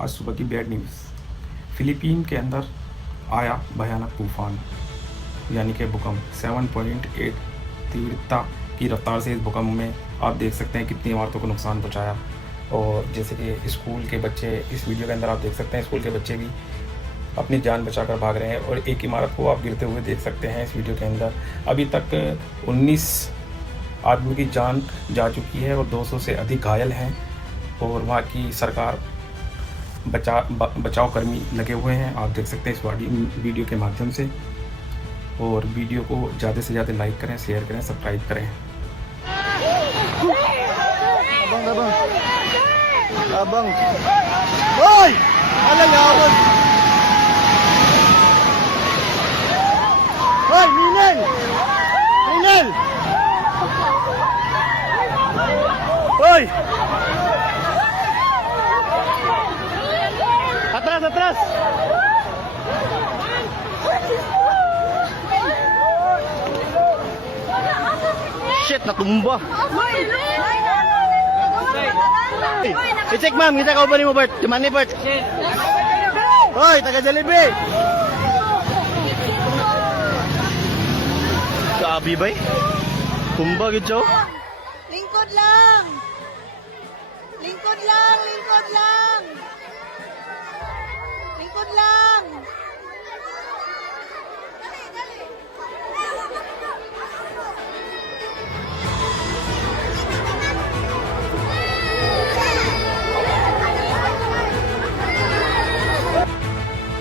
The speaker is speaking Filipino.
आज सुबह की बैड न्यूज़। फिलीपीन के अंदर आया भयानक तूफान यानी कि भूकंप। 7.8 तीव्रता की रफ्तार से इस भूकंप में आप देख सकते हैं कितनी इमारतों को नुकसान पहुंचाया। और जैसे कि स्कूल के बच्चे, इस वीडियो के अंदर आप देख सकते हैं स्कूल के बच्चे भी अपनी जान बचाकर भाग रहे हैं और एक इमारत को आप गिरते हुए देख सकते हैं इस वीडियो के अंदर। अभी तक 19 आदमी की जान जा चुकी है और 200 से अधिक घायल हैं और वहाँ की सरकार बचाव कर्मी लगे हुए हैं। आप देख सकते हैं इस वीडियो के माध्यम से। और वीडियो को ज़्यादा से ज़्यादा लाइक करें, शेयर करें, सब्सक्राइब करें। Abang. Hoy! Alang awon. Hoy, Minel! Minel! Hoy! Atras, atras! Shit, natumba. I-check ma'am, kita ka ba ni mo Bert? Di man ni Bert? Hoy, taga Jollibee! Grabe ba? Tumba gid siya. Lingkod lang! Lingkod lang! Lingkod lang! Lingkod lang!